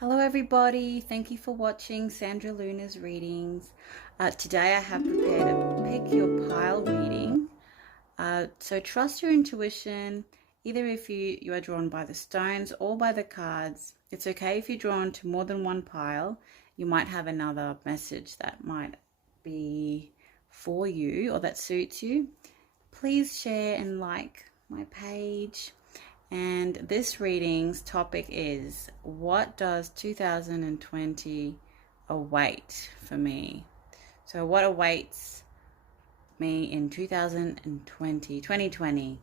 Hello everybody, thank you for watching Sandra Luna's readings. Today I have prepared a pick your pile reading. So trust your intuition, either if you are drawn by the stones or by the cards. It's okay if you're drawn to more than one pile. You might have another message that might be for you or that suits you. Please share and like my page. And this reading's topic is, what does 2020 await for me? So what awaits me in 2020?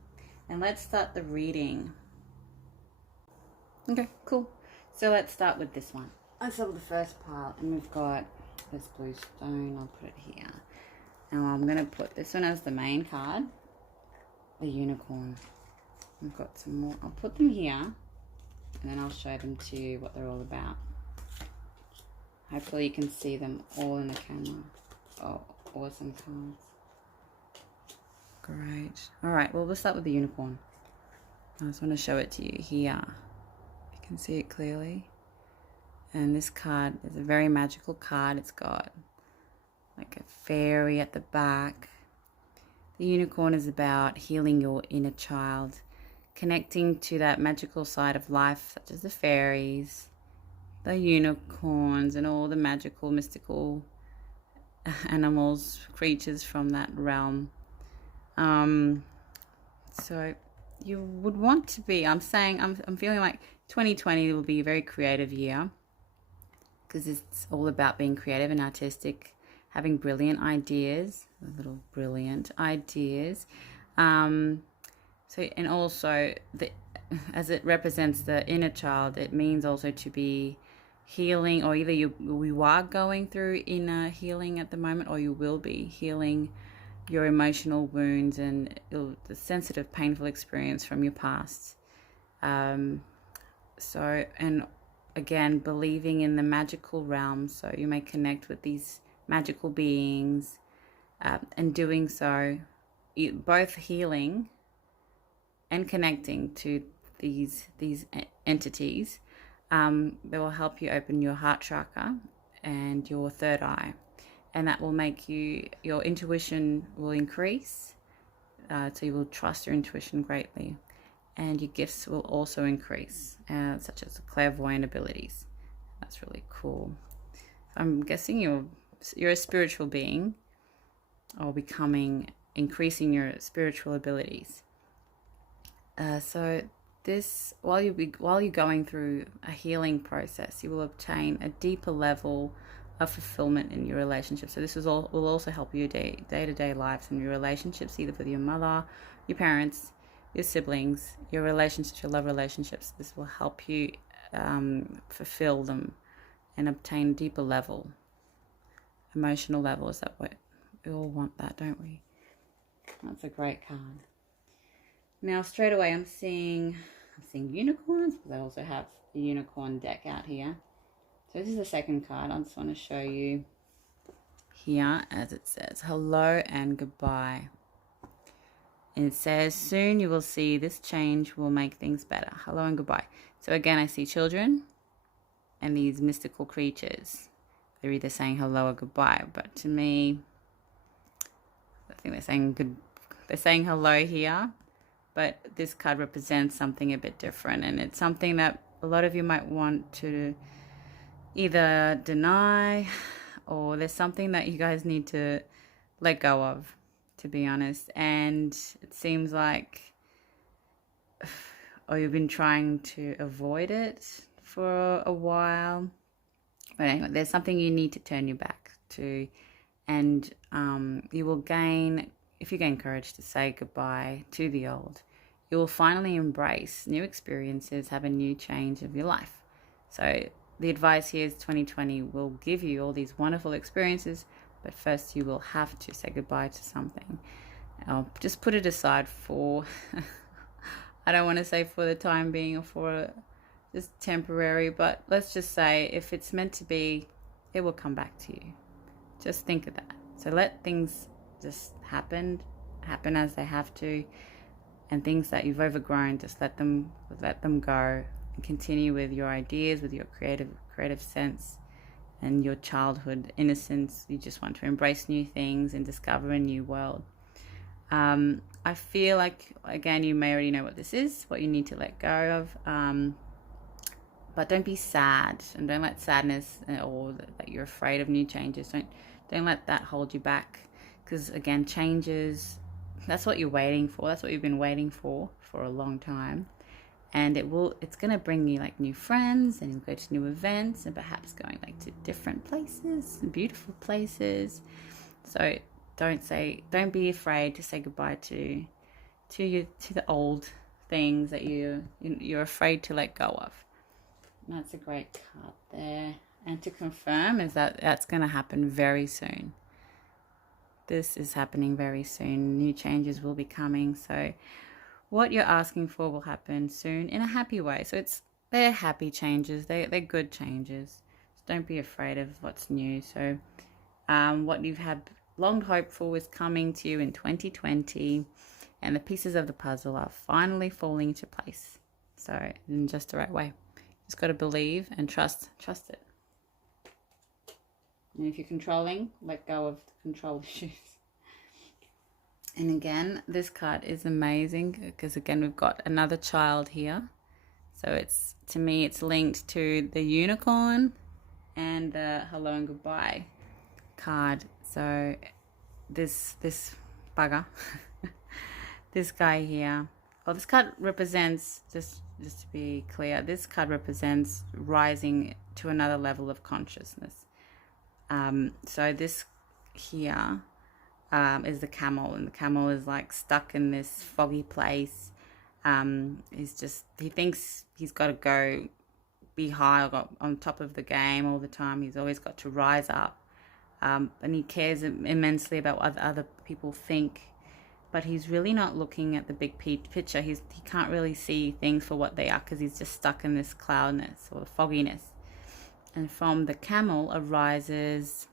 And let's start the reading. Okay, cool. So let's start with this one. Let's start with the first pile, and we've got this blue stone. I'll put it here. Now I'm going to put this one as the main card, the unicorn. I've got some more. I'll put them here and then I'll show them to you what they're all about. Hopefully you can see them all in the camera. Oh, awesome cards. Great. Alright, well, we'll start with the unicorn. I just want to show it to you here. You can see it clearly. And this card is a very magical card. It's got like a fairy at the back. The unicorn is about healing your inner child, connecting to that magical side of life, such as the fairies, the unicorns, and all the magical, mystical animals, creatures from that realm. So you would want to be, I'm feeling like 2020 will be a very creative year, because it's all about being creative and artistic, having brilliant ideas, little brilliant ideas. So, and also, as it represents the inner child, it means also to be healing, or either you are going through inner healing at the moment, or you will be healing your emotional wounds and the sensitive, painful experience from your past. So, and again, believing in the magical realm, so you may connect with these magical beings, and doing so, both healing and connecting to these entities, that will help you open your heart chakra and your third eye, and that will make your intuition will increase, so you will trust your intuition greatly, and your gifts will also increase, such as clairvoyant abilities. That's really cool. I'm guessing you're a spiritual being, or increasing your spiritual abilities. So this, while you're going through a healing process, you will obtain a deeper level of fulfillment in your relationship. So this will also help your day-to-day lives and your relationships, either with your mother, your parents, your siblings, your relationships, your love relationships. This will help you fulfill them and obtain a deeper level, emotional level. Is that what we all want? That, don't we? That's a great card. Now, straight away, I'm seeing unicorns, because I also have the unicorn deck out here. So this is the second card. I just want to show you here, as it says, hello and goodbye. And it says, soon you will see this change will make things better. Hello and goodbye. So again, I see children and these mystical creatures. They're either saying hello or goodbye, but to me, I think they're saying hello here. But this card represents something a bit different, and it's something that a lot of you might want to either deny, or there's something that you guys need to let go of, to be honest. And it seems like, or you've been trying to avoid it for a while. But anyway, there's something you need to turn your back to, and you will gain, if you gain courage to say goodbye to the old, you will finally embrace new experiences, have a new change of your life. So the advice here is 2020 will give you all these wonderful experiences, but first you will have to say goodbye to something. I'll just put it aside for, I don't want to say for the time being or for just temporary, but let's just say if it's meant to be, it will come back to you. Just think of that. So let things just happen as they have to, and things that you've overgrown, just let them go and continue with your ideas, with your creative sense and your childhood innocence. You just want to embrace new things and discover a new world. I feel like, again, you may already know what this is, what you need to let go of. But don't be sad, and don't let sadness or that you're afraid of new changes. Don't let that hold you back, because again, changes. That's what you're waiting for. That's what you've been waiting for a long time, and it's going to bring you like new friends, and you'll go to new events, and perhaps going like to different places, beautiful places. So don't be afraid to say goodbye to the old things that you're afraid to let go of. And that's a great card there. And to confirm is that's going to happen very soon. This is happening very soon. New changes will be coming. So what you're asking for will happen soon in a happy way. So they're happy changes. They're good changes. So don't be afraid of what's new. So what you've had long hoped for is coming to you in 2020, and the pieces of the puzzle are finally falling into place. So in just the right way. Just got to believe and trust it. And if you're controlling, let go of the control issues. And again, this card is amazing because again, we've got another child here. So to me, it's linked to the unicorn and the hello and goodbye card. So this bugger, this guy here. Oh, this card represents, just to be clear, this card represents rising to another level of consciousness. So this here is the camel, and the camel is like stuck in this foggy place. He thinks he's got to go be high or on top of the game all the time. He's always got to rise up, and he cares immensely about what other people think. But he's really not looking at the big picture. He can't really see things for what they are because he's just stuck in this cloudness or fogginess. And from the camel arises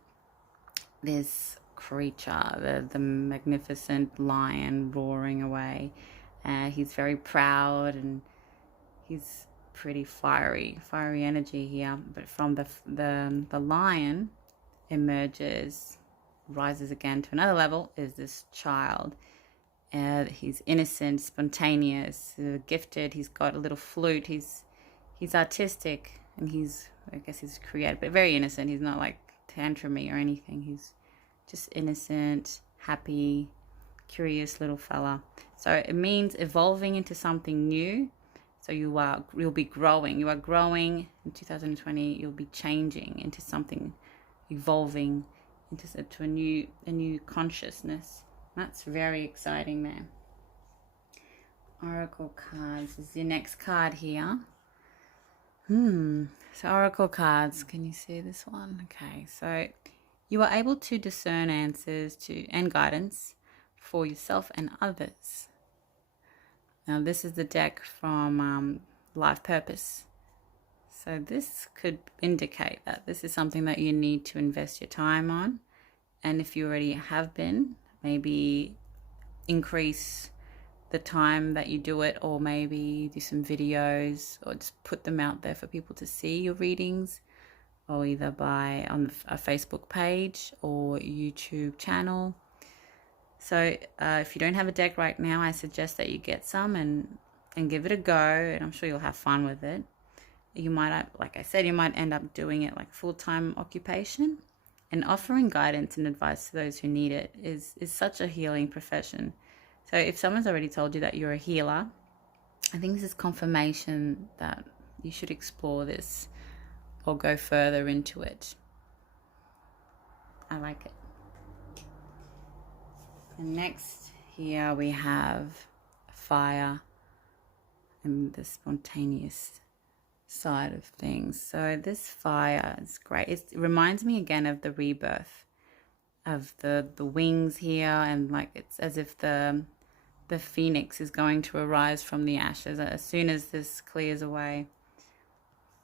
this creature, the magnificent lion roaring away. He's very proud and he's pretty fiery energy here. But from the lion emerges, rises again to another level, is this child. He's innocent, spontaneous, gifted. He's got a little flute. He's artistic, and he's creative, but very innocent. He's not like tantrumy or anything. He's just innocent, happy, curious little fella. So it means evolving into something new. So you'll be growing. You are growing in 2020. You'll be changing into something, evolving into a new consciousness. That's very exciting there. Oracle cards is your next card here. So oracle cards, can you see this one? Okay, so you are able to discern answers and guidance for yourself and others. Now this is the deck from Life Purpose. So this could indicate that this is something that you need to invest your time on. And if you already have been, maybe increase the time that you do it, or maybe do some videos, or just put them out there for people to see your readings, or either on a Facebook page or YouTube channel. So if you don't have a deck right now, I suggest that you get some and give it a go, and I'm sure you'll have fun with it. You might, like I said, you might end up doing it like a full-time occupation. And offering guidance and advice to those who need it is such a healing profession. So if someone's already told you that you're a healer, I think this is confirmation that you should explore this or go further into it. I like it. And next here we have fire and the spontaneous side of things. So this fire is great. It reminds me again of the rebirth of the wings here, and like it's as if the phoenix is going to arise from the ashes as soon as this clears away.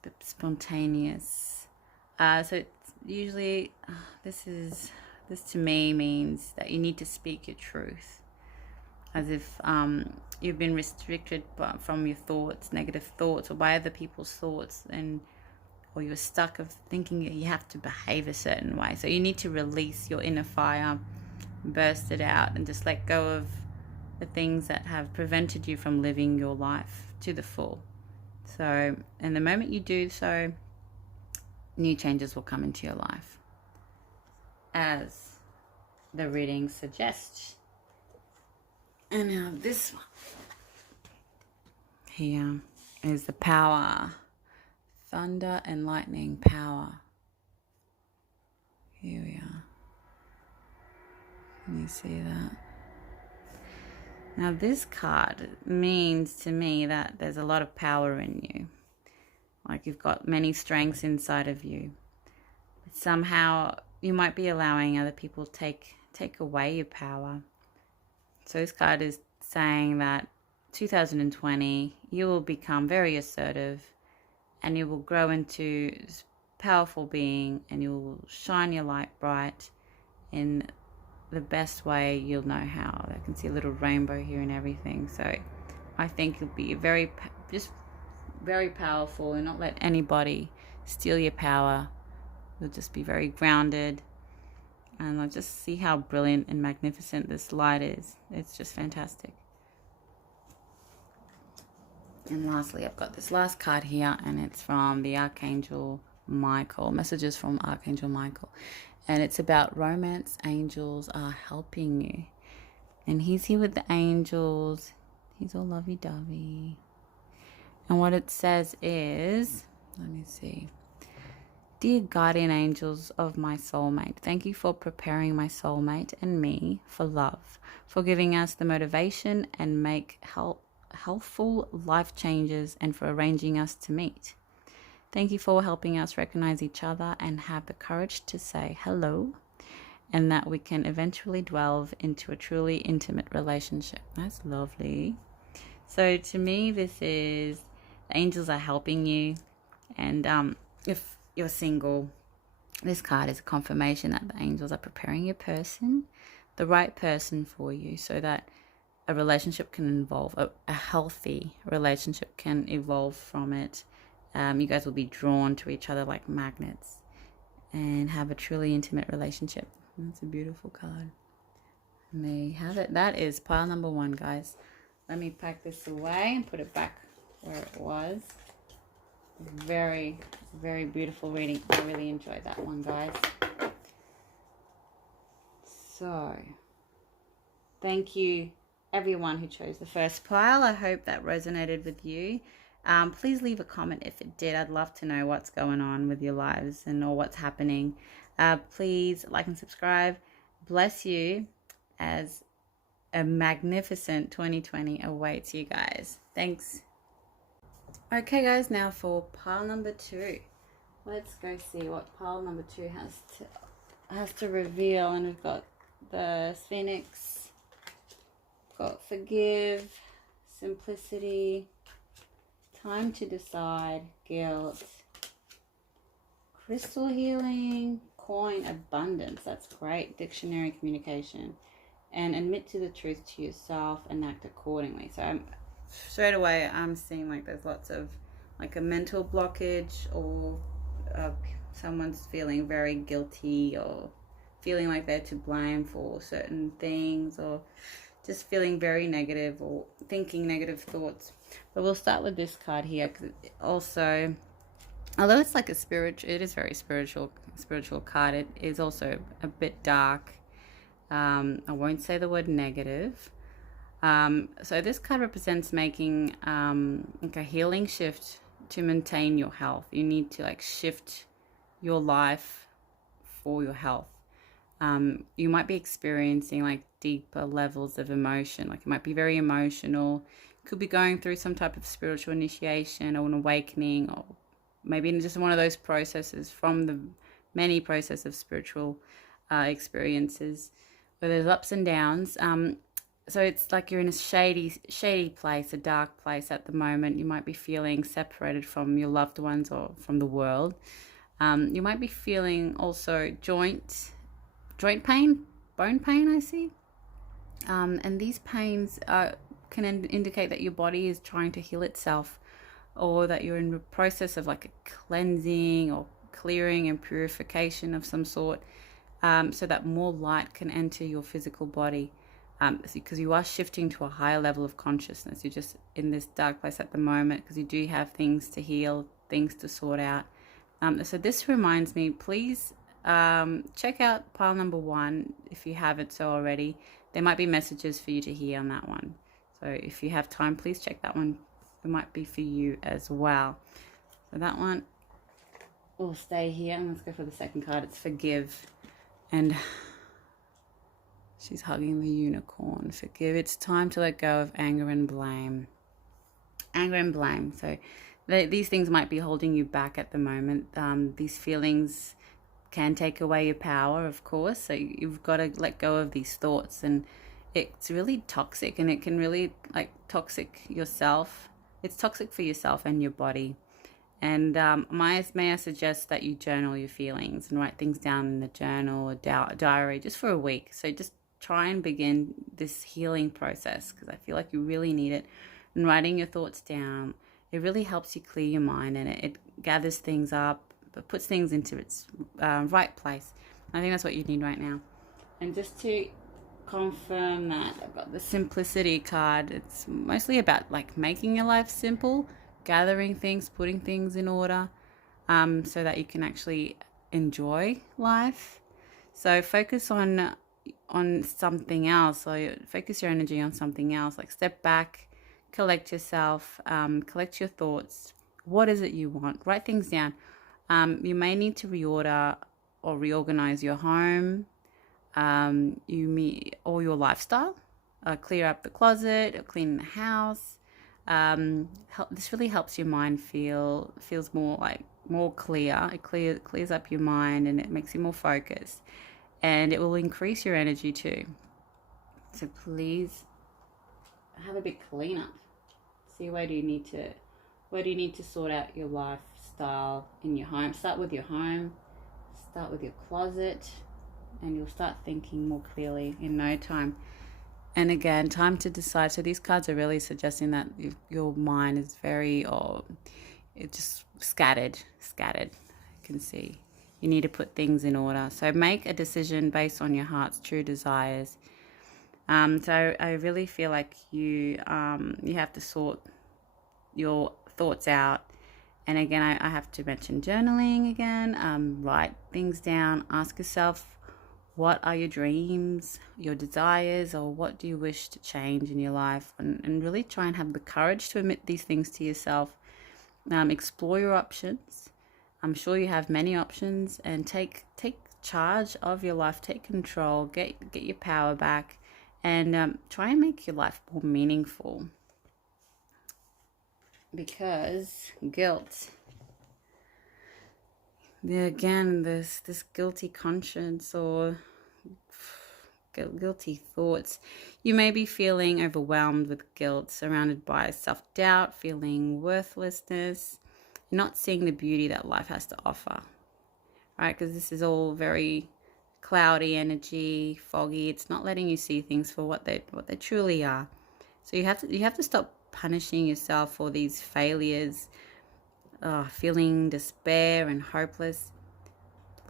The spontaneous. So it's usually this to me means that you need to speak your truth. as if you've been restricted from your thoughts, negative thoughts, or by other people's thoughts, and or you're stuck of thinking you have to behave a certain way. So you need to release your inner fire, burst it out, and just let go of the things that have prevented you from living your life to the full. So, and the moment you do so, new changes will come into your life, as the reading suggests. And now this one here is the power. Thunder and lightning power. Here we are. Can you see that? Now this card means to me that there's a lot of power in you. Like you've got many strengths inside of you. But somehow you might be allowing other people to take away your power. So this card is saying that 2020, you will become very assertive and you will grow into this powerful being, and you will shine your light bright in the best way you'll know how. I can see a little rainbow here and everything. So I think you'll be very powerful and not let anybody steal your power. You'll just be very grounded. And I'll just see how brilliant and magnificent this light is. It's just fantastic. And lastly, I've got this last card here, and it's from the Archangel Michael. Messages from Archangel Michael. And it's about romance. Angels are helping you. And he's here with the angels. He's all lovey-dovey. And what it says is, let me see. Dear guardian angels of my soulmate, thank you for preparing my soulmate and me for love, for giving us the motivation and make helpful life changes, and for arranging us to meet. Thank you for helping us recognize each other and have the courage to say hello, and that we can eventually delve into a truly intimate relationship. That's lovely. So to me, this is the angels are helping you. And if you're single, this card is a confirmation that the angels are preparing your person, the right person for you, so that a relationship can evolve, a healthy relationship can evolve from it. You guys will be drawn to each other like magnets and have a truly intimate relationship. That's a beautiful card. And there you have it. That is pile number 1, guys. Let me pack this away and put it back where it was. Very, very beautiful reading. I really enjoyed that one, guys. So, thank you everyone who chose the first pile. I hope that resonated with you. Please leave a comment if it did. I'd love to know what's going on with your lives and or what's happening. Please like and subscribe. Bless you as a magnificent 2020 awaits you guys. Thanks. Okay, guys, now for pile number 2. Let's go see what pile number 2 has to reveal. And we've got the Phoenix, got forgive, simplicity, time to decide, guilt, crystal healing, coin, abundance. That's great. Dictionary, communication, and admit to the truth to yourself and act accordingly. So straight away I'm seeing like there's lots of like a mental blockage, or someone's feeling very guilty or feeling like they're to blame for certain things, or just feeling very negative or thinking negative thoughts. But we'll start with this card here, because also, although it's like it is very spiritual card, it is also a bit dark. I won't say the word negative. So this card represents making like a healing shift to maintain your health. You need to like shift your life for your health. You might be experiencing like deeper levels of emotion. Like it might be very emotional. Could be going through some type of spiritual initiation or an awakening, or maybe just one of those processes from the many processes of spiritual experiences where there's ups and downs. So it's like you're in a shady place, a dark place at the moment. You might be feeling separated from your loved ones or from the world. You might be feeling also joint pain, bone pain, I see. And these pains can indicate that your body is trying to heal itself, or that you're in the process of like a cleansing or clearing and purification of some sort, so that more light can enter your physical body. Because you are shifting to a higher level of consciousness. You're just in this dark place at the moment because you do have things to heal, things to sort out. So this reminds me, please check out pile number 1 if you haven't so already. There might be messages for you to hear on that one. So if you have time, please check that one. It might be for you as well. So that one will stay here. And let's go for the second card. It's forgive. And she's hugging the unicorn. Forgive. It's time to let go of anger and blame. Anger and blame. So these things might be holding you back at the moment. These feelings can take away your power, of course. So you've got to let go of these thoughts. And it's really toxic. And it can really, like, toxic yourself. It's toxic for yourself and your body. And may I suggest that you journal your feelings and write things down in the journal or diary just for a week. So just try and begin this healing process, because I feel like you really need it. And writing your thoughts down, it really helps you clear your mind, and it gathers things up, but puts things into its right place. I think that's what you need right now. And just to confirm that, I've got the simplicity card. It's mostly about like making your life simple, gathering things, putting things in order, so that you can actually enjoy life. So focus on something else. So focus your energy on something else. Like step back, collect yourself, collect your thoughts. What is it you want? Write things down. You may need to reorder or reorganize your home, or your lifestyle. Clear up the closet, or clean the house. This really helps your mind feels more clear. It clears up your mind, and it makes you more focused, and it will increase your energy too. So please have a big cleanup. See, where do you need to sort out your lifestyle in your home? Start with your home, start with your closet, and you'll start thinking more clearly in no time. And again, time to decide. So these cards are really suggesting that your mind is it's just scattered. I can see. You need to put things in order. So make a decision based on your heart's true desires. So I really feel like you have to sort your thoughts out. And again, I have to mention journaling again. Write things down. Ask yourself, what are your dreams, your desires, or what do you wish to change in your life? And really try and have the courage to admit these things to yourself. Explore your options. I'm sure you have many options, and take charge of your life. Take control. Get your power back, and try and make your life more meaningful. Because guilt. Again, this guilty conscience or guilty thoughts. You may be feeling overwhelmed with guilt, surrounded by self-doubt, feeling worthlessness, not seeing the beauty that life has to offer, right? Because this is all very cloudy energy, foggy. It's not letting you see things for what they truly are. So you have to stop punishing yourself for these failures, feeling despair and hopeless.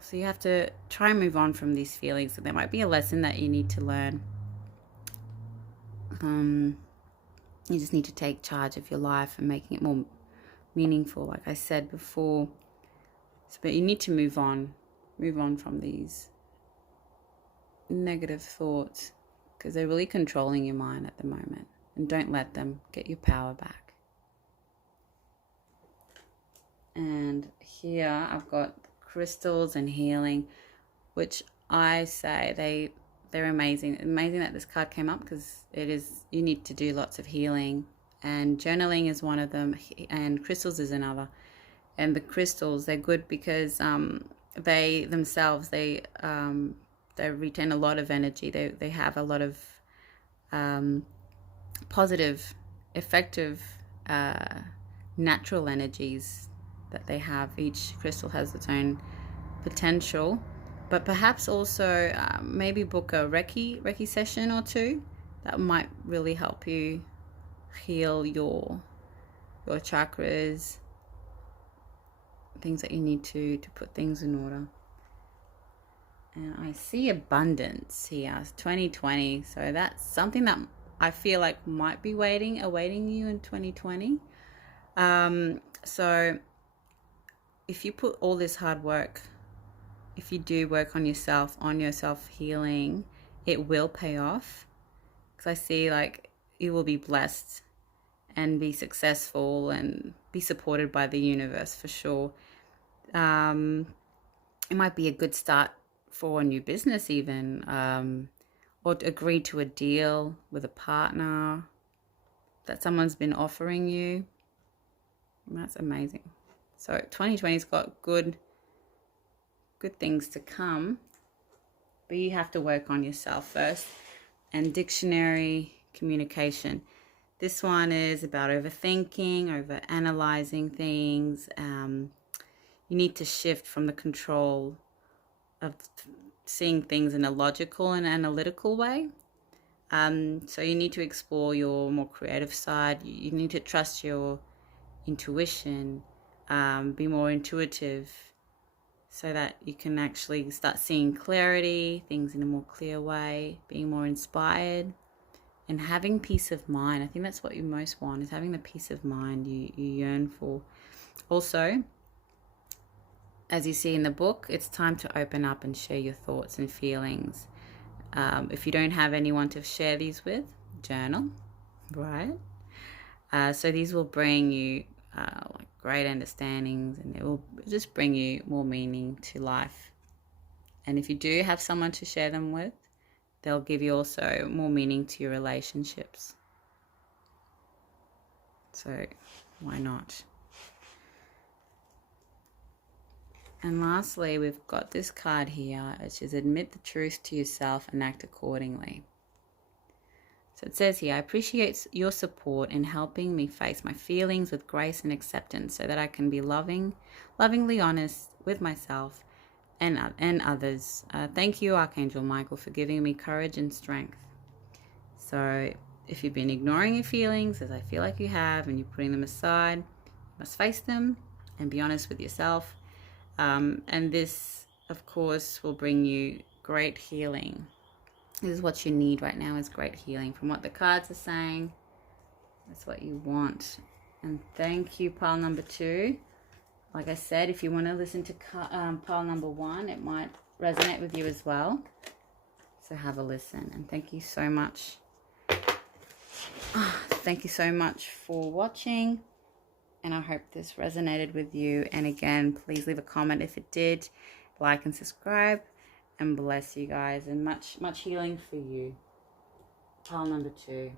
So you have to try and move on from these feelings. So there might be a lesson that you need to learn. You just need to take charge of your life and making it more meaningful, like I said before. But you need to move on from these negative thoughts, because they're really controlling your mind at the moment. And don't let them. Get your power back. And here I've got crystals and healing, which I say they're amazing. Amazing that this card came up, because you need to do lots of healing, and journaling is one of them, and crystals is another. And the crystals, they're good because they themselves they retain a lot of energy. They have a lot of positive, effective, natural energies that they have. Each crystal has its own potential, but perhaps also maybe book a Reiki session or two, that might really help you heal your chakras, things that you need to put things in order. And I see abundance here, 2020. So that's something that I feel like might be awaiting you in 2020. So if you put all this hard work, if you do work on yourself healing, it will pay off. Because I see like you will be blessed and be successful and be supported by the universe for sure. It might be a good start for a new business even, or agree to a deal with a partner that someone's been offering you. That's amazing. So 2020's got good things to come, but you have to work on yourself first. And dictionary communication. This one is about overthinking, over analyzing things. You need to shift from the control of seeing things in a logical and analytical way. So you need to explore your more creative side. You need to trust your intuition, be more intuitive, so that you can actually start seeing clarity, things in a more clear way, being more inspired, and having peace of mind. I think that's what you most want, is having the peace of mind you yearn for. Also, as you see in the book, it's time to open up and share your thoughts and feelings. If you don't have anyone to share these with, journal, right? So these will bring you like great understandings, and it will just bring you more meaning to life. And if you do have someone to share them with, they'll give you also more meaning to your relationships. So why not? And lastly, we've got this card here, which is admit the truth to yourself and act accordingly. So it says here, I appreciate your support in helping me face my feelings with grace and acceptance so that I can be lovingly honest with myself and others. Thank you, Archangel Michael, for giving me courage and strength. So if you've been ignoring your feelings, as I feel like you have, and you're putting them aside, you must face them and be honest with yourself. And this, of course, will bring you great healing. This is what you need right now, is great healing. From what the cards are saying, that's what you want. And thank you, pile number 2. Like I said, if you want to listen to pile number 1, it might resonate with you as well. So have a listen. And thank you so much. Thank you so much for watching. And I hope this resonated with you. And again, please leave a comment if it did. Like and subscribe. And bless you guys. And much healing for you. Pile number 2.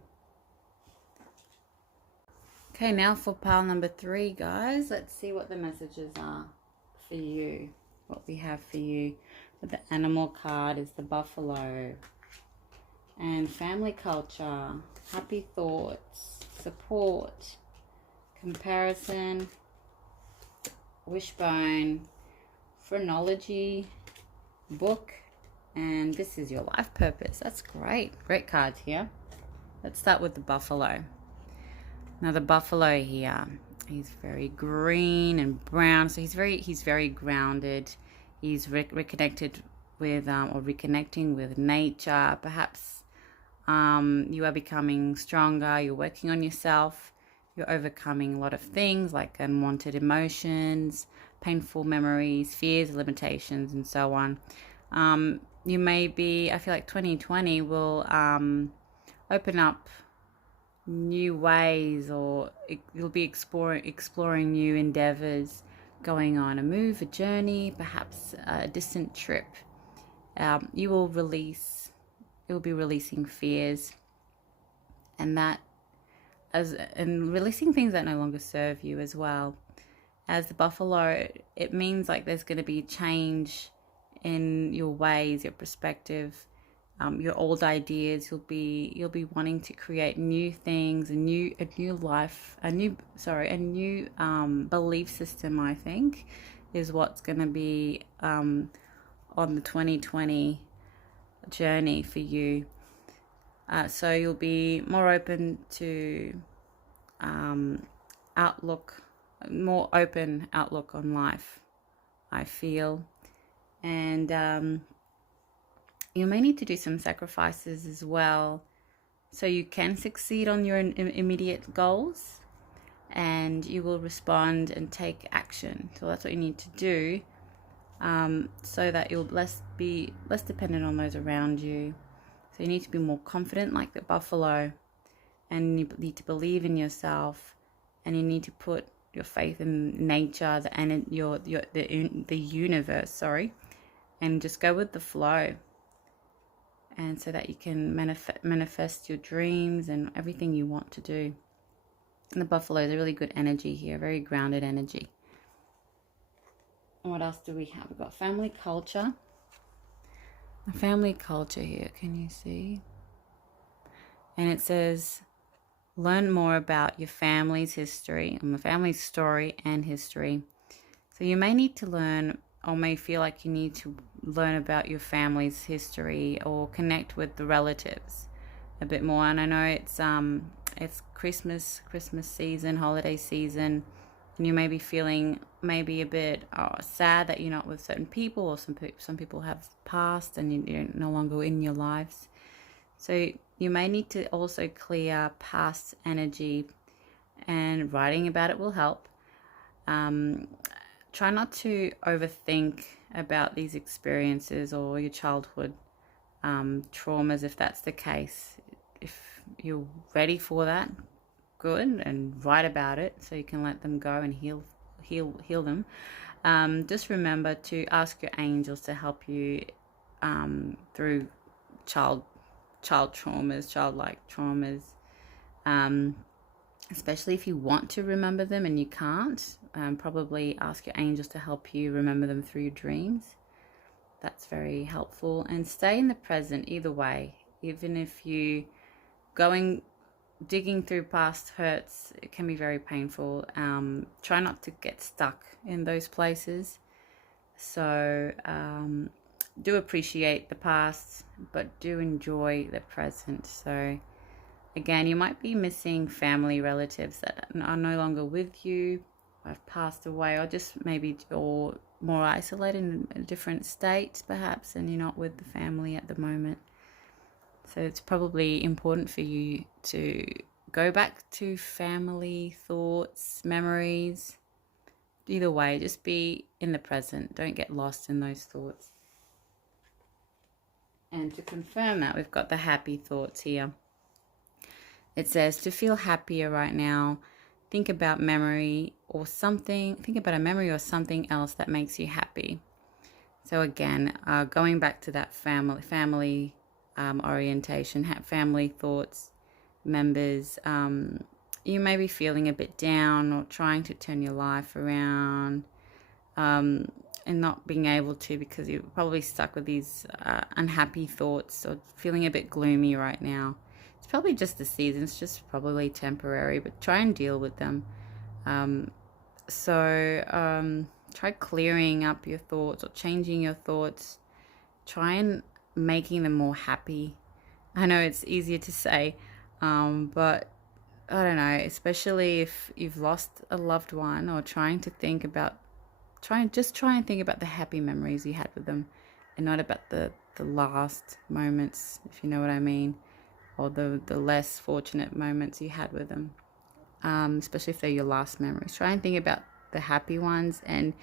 Okay, now for pile number 3, guys. Let's see what the messages are for you. What we have for you. With the animal card is the buffalo. And family culture. Happy thoughts. Support. Comparison. Wishbone. Phrenology. Book. And this is your life purpose. That's great. Great cards here. Let's start with the buffalo. Now the buffalo here, he's very green and brown, so he's very grounded. He's reconnected with or reconnecting with nature. Perhaps you are becoming stronger. You're working on yourself. You're overcoming a lot of things like unwanted emotions, painful memories, fears, limitations, and so on. You may be, I feel like 2020 will open up new ways, or you'll be exploring new endeavors, going on a move, a journey, perhaps a distant trip. You will be releasing fears, and releasing things that no longer serve you as well. As the buffalo, it means like there's going to be change in your ways, your perspective, your old ideas. You'll be wanting to create new things, a new life, a new belief system. I think is what's going to be on the 2020 journey for you. So you'll be more open to more open outlook on life, I feel. And you may need to do some sacrifices as well so you can succeed on your immediate goals, and you will respond and take action. So that's what you need to do, so that you'll be less dependent on those around you. So you need to be more confident, like the buffalo, and you need to believe in yourself, and you need to put your faith in nature and the universe, sorry, and just go with the flow, and so that you can manifest your dreams and everything you want to do. And the buffalo is a really good energy here, very grounded energy. And what else do we have? We've got family culture. A family culture here, can you see? And it says, learn more about your family's history, and the family's story and history. So you may need to learn, or may feel like you need to learn about your family's history or connect with the relatives a bit more. And I know it's Christmas season, holiday season, and you may be feeling maybe a bit sad that you're not with certain people, or some people have passed and you're no longer in your lives. So you may need to also clear past energy, and writing about it will help. Try not to overthink about these experiences or your childhood traumas if that's the case. If you're ready for that, good, and write about it so you can let them go and heal them. Just remember to ask your angels to help you through childlike traumas, especially if you want to remember them and you can't. Probably ask your angels to help you remember them through your dreams. That's very helpful. And stay in the present either way. Even if you digging through past hurts, it can be very painful. Try not to get stuck in those places. So do appreciate the past, but do enjoy the present. So again, you might be missing family relatives that are no longer with you, have passed away, or just maybe or more isolated in a different state perhaps, and you're not with the family at the moment. So it's probably important for you to go back to family thoughts, memories. Either way, just be in the present. Don't get lost in those thoughts. And to confirm that, we've got the happy thoughts here. It says to feel happier right now, think about a memory or something else that makes you happy. So again, going back to that family orientation, family thoughts, members, you may be feeling a bit down or trying to turn your life around, and not being able to because you're probably stuck with these unhappy thoughts, or feeling a bit gloomy right now. It's probably just the season. It's just probably temporary, but try and deal with them. Try clearing up your thoughts or changing your thoughts. Try and making them more happy. I know it's easier to say, but I don't know, especially if you've lost a loved one, or try and think about the happy memories you had with them, and not about the last moments, if you know what I mean, or the less fortunate moments you had with them, especially if they're your last memories. Try and think about the happy ones, and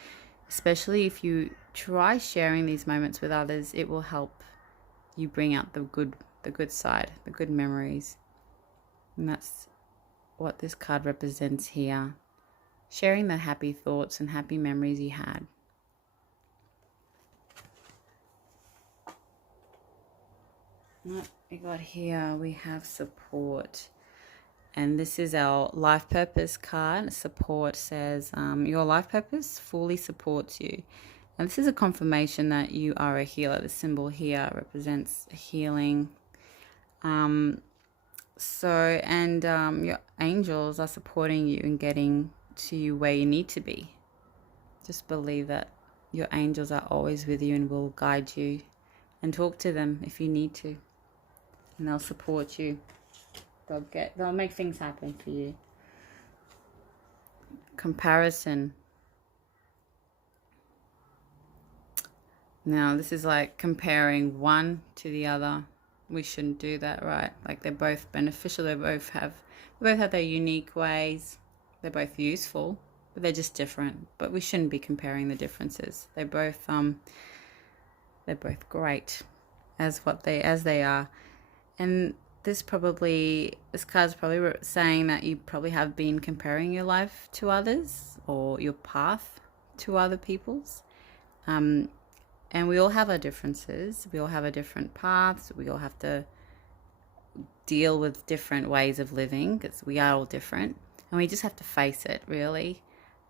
especially if you try sharing these moments with others, it will help you bring out the good side, the good memories. And that's what this card represents here. Sharing the happy thoughts and happy memories you had. What we got here, we have support. And this is our life purpose card. Support says your life purpose fully supports you. And this is a confirmation that you are a healer. The symbol here represents healing. Your angels are supporting you in getting to you where you need to be. Just believe that your angels are always with you and will guide you, and talk to them if you need to. and they'll support you. They'll make things happen for you. Comparison. Now, this is like comparing one to the other. We shouldn't do that, right? Like, they're both beneficial. They both have their unique ways. They're both useful, but they're just different. But we shouldn't be comparing the differences. They're both great as they are. And this card's probably saying that you probably have been comparing your life to others, or your path to other people's. And we all have our differences. We all have our different paths. We all have to deal with different ways of living because we are all different. And we just have to face it, really.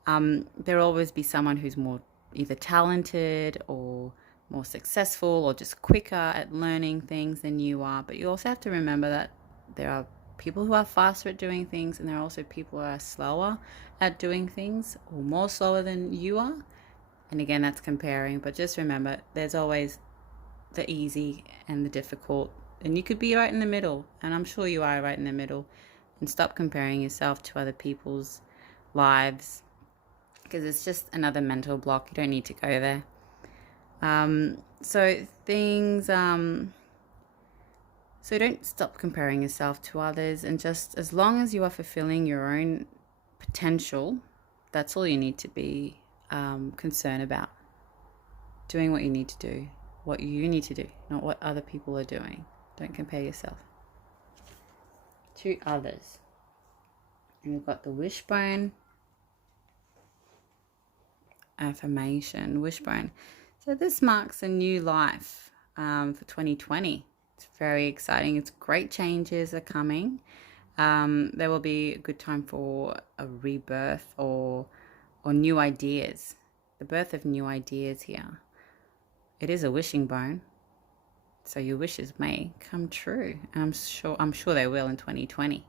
There'll always be someone who's more either talented or more successful or just quicker at learning things than you are. But you also have to remember that there are people who are faster at doing things, and there are also people who are slower at doing things, or more slower than you are. And again, that's comparing, but just remember, there's always the easy and the difficult, and you could be right in the middle, and I'm sure you are right in the middle. And stop comparing yourself to other people's lives, because it's just another mental block. You don't need to go there. So don't stop comparing yourself to others, and just as long as you are fulfilling your own potential, that's all you need to be concerned about. Doing what you need to do, what you need to do, not what other people are doing. Don't compare yourself to others. And we've got the wishbone affirmation, wishbone. So this marks a new life for 2020. It's very exciting. It's great changes are coming. There will be a good time for a rebirth or new ideas, the birth of new ideas here. It is a wishing bone, so your wishes may come true. I'm sure they will in 2020.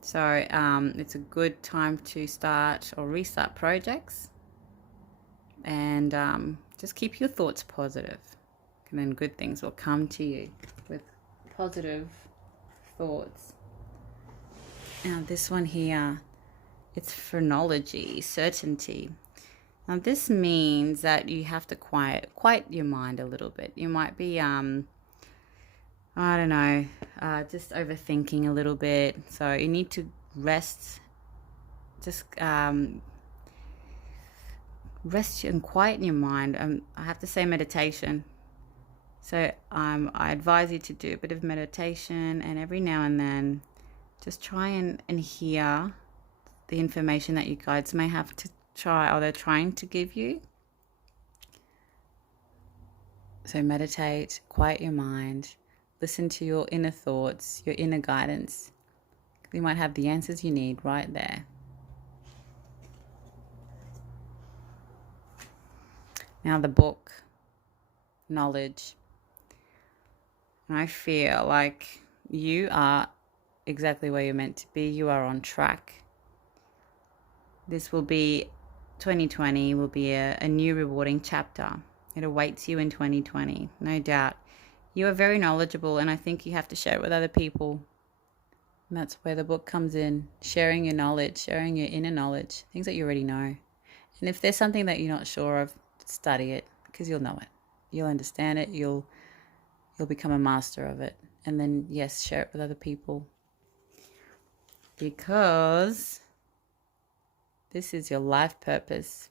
So it's a good time to start or restart projects, and just keep your thoughts positive, and then good things will come to you with positive thoughts. Now this one here, it's phrenology, certainty. Now this means that you have to quiet your mind a little bit. You might be, just overthinking a little bit. So you need to rest. Just rest and quieten your mind. I have to say meditation. So I advise you to do a bit of meditation, and every now and then, just try and hear the information that you guides may have to try, or they're trying to give you. So meditate, quiet your mind, listen to your inner thoughts, your inner guidance. You might have the answers you need right there. Now the book, knowledge. I feel like you are exactly where you're meant to be. You are on track. This will be 2020 will be a new rewarding chapter. It awaits you in 2020, no doubt. You are very knowledgeable, and I think you have to share it with other people. And that's where the book comes in, sharing your knowledge, sharing your inner knowledge, things that you already know. And if there's something that you're not sure of, study it, because you'll know it. You'll understand it. You'll become a master of it. And then, yes, share it with other people. Because this is your life purpose.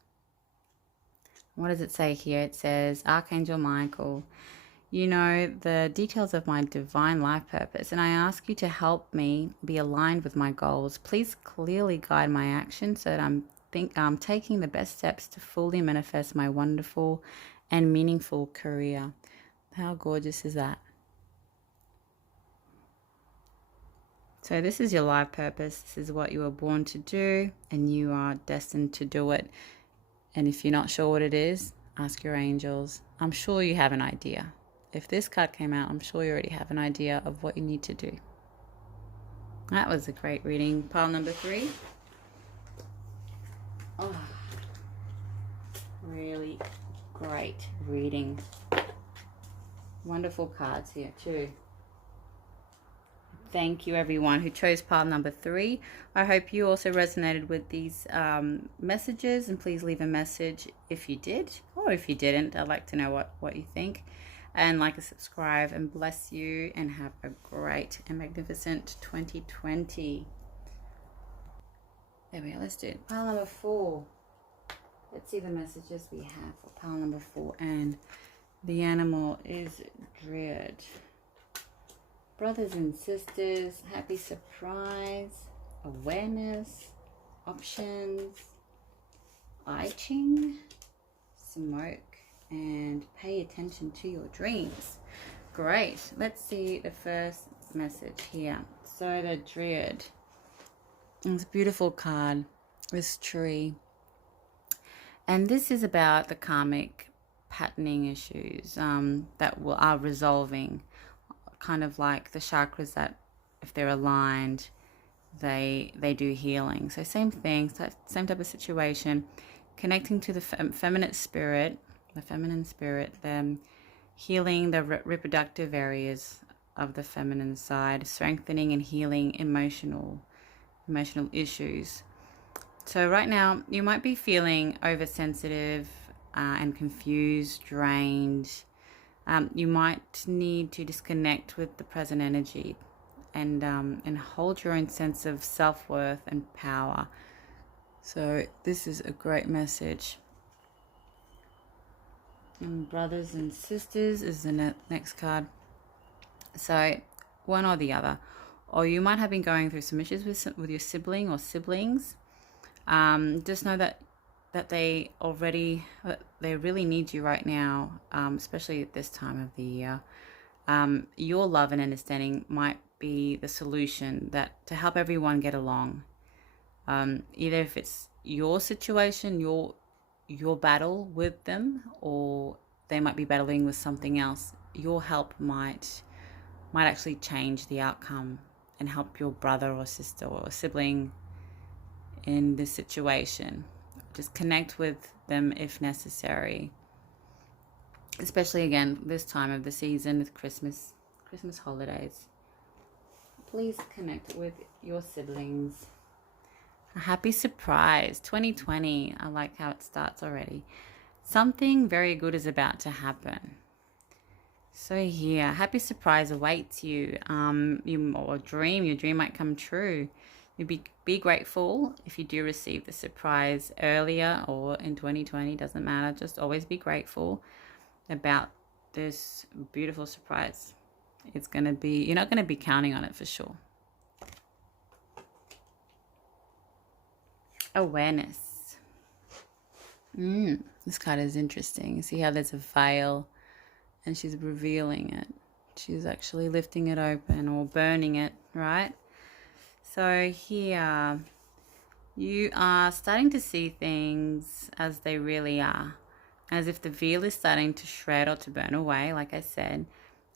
What does it say here? It says, Archangel Michael, you know the details of my divine life purpose, and I ask you to help me be aligned with my goals. Please clearly guide my actions so that I'm taking the best steps to fully manifest my wonderful and meaningful career. How gorgeous is that? So this is your life purpose. This is what you were born to do, and you are destined to do it. And if you're not sure what it is, ask your angels. I'm sure you have an idea. If this card came out, I'm sure you already have an idea of what you need to do. That was a great reading. Pile number 3. Oh, really great reading. Wonderful cards here too. Thank you, everyone who chose pile number 3. I hope you also resonated with these messages, and please leave a message if you did, or if you didn't. I'd like to know what you think. And like and subscribe, and bless you, and have a great and magnificent 2020. There we are. Let's do it. Pile number 4. Let's see the messages we have for pile number 4. And the animal is Dread. Brothers and sisters, happy surprise, awareness, options, I-ching, smoke, and pay attention to your dreams. Great. Let's see the first message here. So the Dread. It's a beautiful card, this tree. And this is about the karmic patterning issues that are resolving. Kind of like the chakras that, if they're aligned, they do healing. So same thing, same type of situation, connecting to the feminine spirit, then healing the reproductive areas of the feminine side, strengthening and healing emotional issues. So right now you might be feeling oversensitive and confused, drained. You might need to disconnect with the present energy and hold your own sense of self-worth and power. So this is a great message. And brothers and sisters is the next card. So one or the other. Or you might have been going through some issues with your sibling or siblings. Just know that they really need you right now, especially at this time of the year. Your love and understanding might be the solution to help everyone get along. Either if it's your situation, your battle with them, or they might be battling with something else. Your help might actually change the outcome and help your brother or sister or sibling in this situation. Just connect with them if necessary, especially again this time of the season with Christmas holidays. Please connect with your siblings. A happy surprise 2020. I like how it starts already. Something very good is about to happen. So yeah, happy surprise awaits you. Your dream might come true. You be grateful if you do receive the surprise earlier or in 2020, doesn't matter. Just always be grateful about this beautiful surprise. You're not going to be counting on it for sure. Awareness. This card is interesting. You see how there's a veil and she's revealing it. She's actually lifting it open or burning it, right? So here, you are starting to see things as they really are, as if the veil is starting to shred or to burn away, like I said.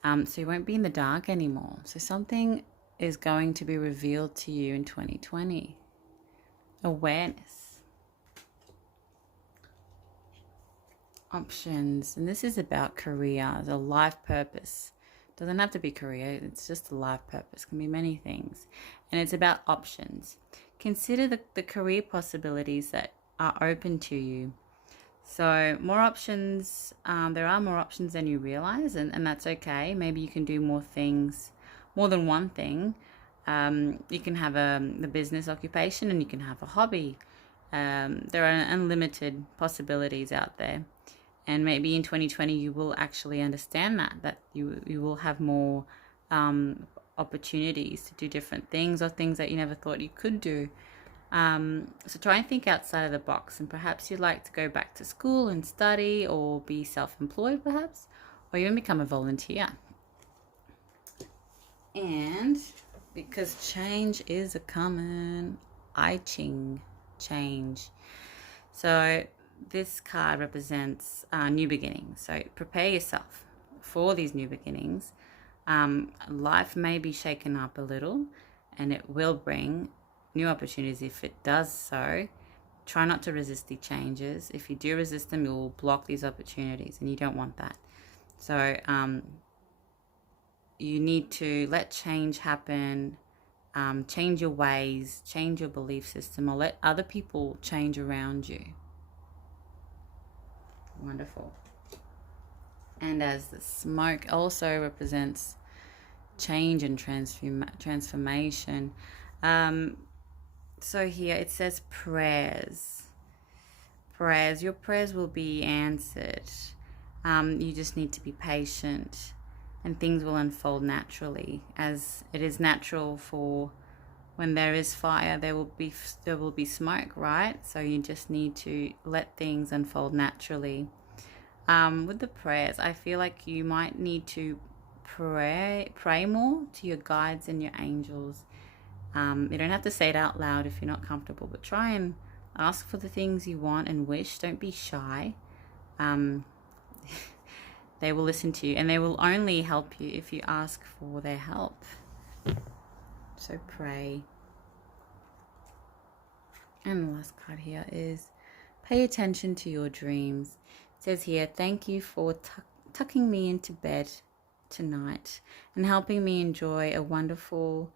So you won't be in the dark anymore. So something is going to be revealed to you in 2020. Awareness. Options. And this is about career, the life purpose. Doesn't have to be career, it's just a life purpose. It can be many things. And it's about options. Consider the career possibilities that are open to you. So more options, there are more options than you realize, and that's okay. Maybe you can do more things, more than one thing. You can have the business occupation, and you can have a hobby. There are unlimited possibilities out there. And maybe in 2020 you will actually understand that you will have more opportunities to do different things, or things that you never thought you could do. So try and think outside of the box, and perhaps you'd like to go back to school and study, or be self-employed perhaps, or even become a volunteer. And because change is a common, I-ching, change. So this card represents new beginnings. So prepare yourself for these new beginnings. Life may be shaken up a little, and it will bring new opportunities if it does so. Try not to resist the changes. If you do resist them, you'll block these opportunities, and you don't want that. So you need to let change happen, change your ways, change your belief system, or let other people change around you. Wonderful. And as the smoke also represents change and transformation. So here it says prayers. Prayers. Your prayers will be answered. You just need to be patient, and things will unfold naturally, as it is natural for when there is fire, there will be smoke, right? So you just need to let things unfold naturally. With the prayers, I feel like you might need to pray more to your guides and your angels. You don't have to say it out loud if you're not comfortable, but try and ask for the things you want and wish. Don't be shy. They will listen to you, and they will only help you if you ask for their help. So pray. And the last card here is pay attention to your dreams. It says here, thank you for tucking me into bed tonight and helping me enjoy a wonderful,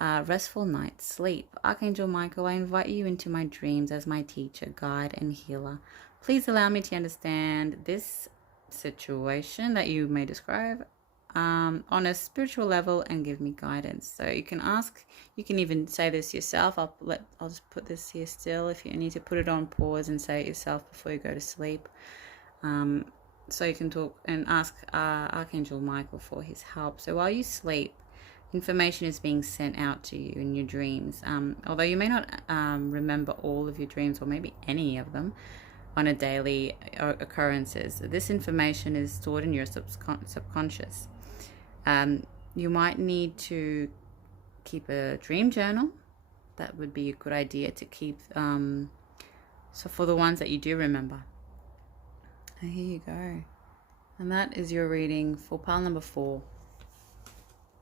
restful night's sleep. Archangel Michael, I invite you into my dreams as my teacher, guide, and healer. Please allow me to understand this situation that you may describe on a spiritual level and give me guidance. So you can ask, you can even say this yourself. I'll just put this here still if you need to put it on pause and say it yourself before you go to sleep. So you can talk and ask Archangel Michael for his help. So while you sleep, information is being sent out to you in your dreams. Although you may not remember all of your dreams, or maybe any of them on a daily occurrences, this information is stored in your subconscious. You might need to keep a dream journal. That would be a good idea to keep, so for the ones that you do remember. And here you go. And that is your reading for pile number 4.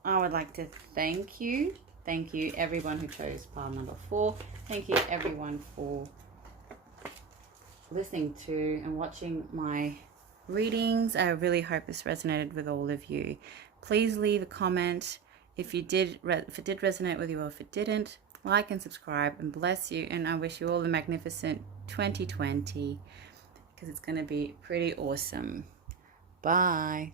I would like to thank you. Thank you everyone who chose pile number 4. Thank you everyone for listening to and watching my readings. I really hope this resonated with all of you. Please leave a comment if it did resonate with you, or if it didn't. Like and subscribe, and bless you, and I wish you all a magnificent 2020, because it's going to be pretty awesome. Bye.